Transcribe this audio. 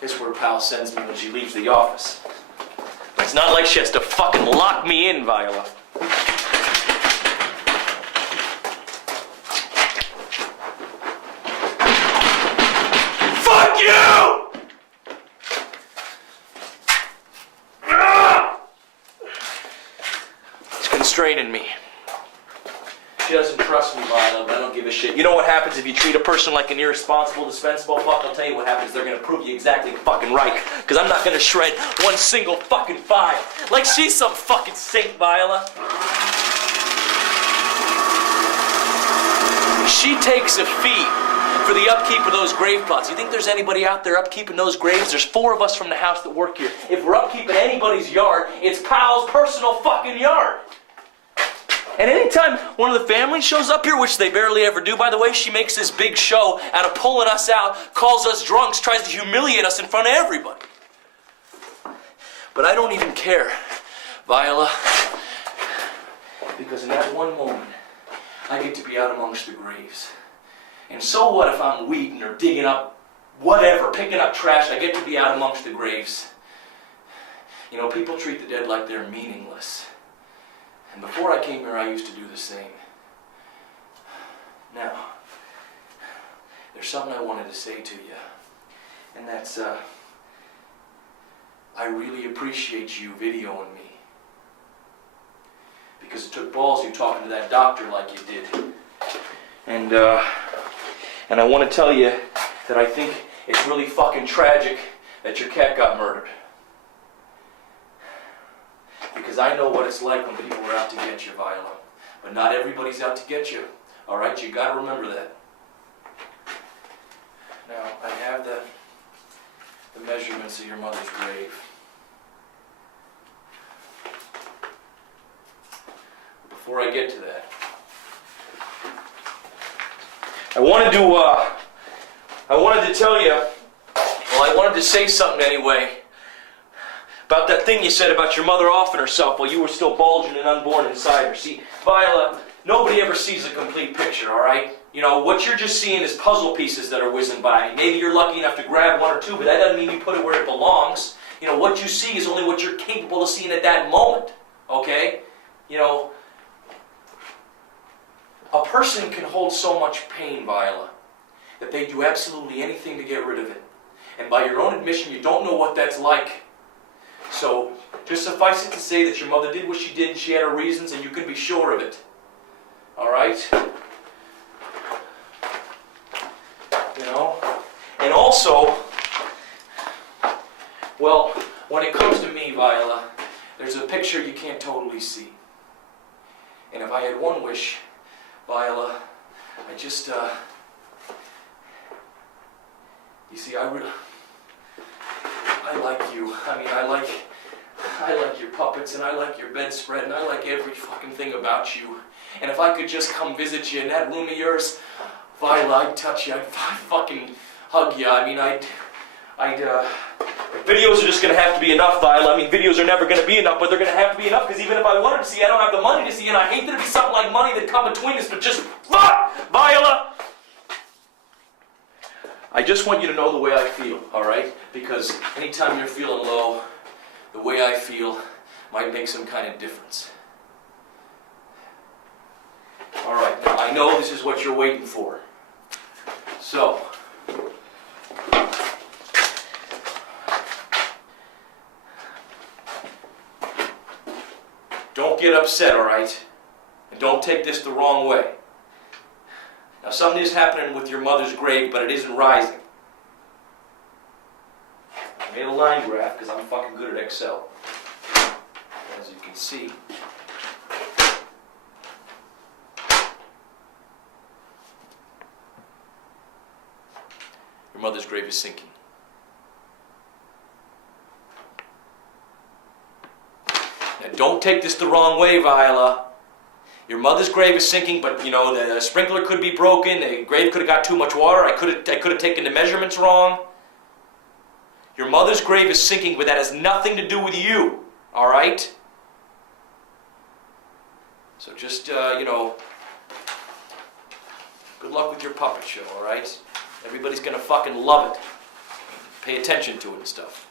This where pal sends me when she leaves the office. But it's not like she has to fucking lock me in, Viola. Fuck you! It's constraining me. She doesn't trust me, Viola, but I don't give a shit. You know what happens if you treat a person like an irresponsible, dispensable fuck? I'll tell you what happens. They're gonna prove you exactly fucking right. Because I'm not gonna shred one single fucking file. Like she's some fucking saint, Viola. She takes a fee for the upkeep of those grave plots. You think there's anybody out there upkeeping those graves? There's 4 of us from the house that work here. If we're upkeeping anybody's yard, it's Pal's personal fucking yard. And anytime one of the family shows up here, which they barely ever do, by the way, she makes this big show out of pulling us out, calls us drunks, tries to humiliate us in front of everybody. But I don't even care, Viola, because in that one moment, I get to be out amongst the graves. And so what if I'm weeding or digging up whatever, picking up trash, I get to be out amongst the graves. You know, people treat the dead like they're meaningless. And before I came here, I used to do the same. Now, there's something I wanted to say to you. And that's, I really appreciate you videoing me. Because it took balls you talking to that doctor like you did. And I want to tell you that I think it's really fucking tragic that your cat got murdered. Because I know what it's like when people are out to get you, Viola. But not everybody's out to get you. Alright, you gotta remember that. Now, I have the measurements of your mother's grave. Before I get to that, I wanted to tell you, well, I wanted to say something anyway, about that thing you said about your mother offing herself while you were still bulging and unborn inside her. See, Viola, nobody ever sees a complete picture, all right? You know, what you're just seeing is puzzle pieces that are whizzing by. Maybe you're lucky enough to grab 1 or 2, but that doesn't mean you put it where it belongs. You know, what you see is only what you're capable of seeing at that moment, okay? You know, a person can hold so much pain, Viola, that they do absolutely anything to get rid of it. And by your own admission, you don't know what that's like. So, just suffice it to say that your mother did what she did and she had her reasons and you can be sure of it. Alright? You know? And also, well, when it comes to me, Viola, there's a picture you can't totally see. And if I had one wish, Viola, I just, you see, I like you. I mean, I like your puppets, and I like your bedspread, and I like every fucking thing about you. And if I could just come visit you in that room of yours, Viola, I'd touch you, I'd fucking hug you. I mean, videos are just gonna have to be enough, Viola. I mean, videos are never gonna be enough, but they're gonna have to be enough, because even if I wanted to see, I don't have the money to see, and I hate that it'd be something like money that'd come between us, but just, fuck, Viola! I just want you to know the way I feel, alright? Because anytime you're feeling low, the way I feel might make some kind of difference. Alright, now I know this is what you're waiting for. So, don't get upset, alright? And don't take this the wrong way. Now, something is happening with your mother's grave, but it isn't rising. I made a line graph because I'm fucking good at Excel. As you can see, your mother's grave is sinking. Now, don't take this the wrong way, Viola. Your mother's grave is sinking, but you know, the sprinkler could be broken, the grave could have got too much water, I could have taken the measurements wrong. Your mother's grave is sinking, but that has nothing to do with you, alright? So just, you know, good luck with your puppet show, alright? Everybody's gonna fucking love it. pay attention to it and stuff.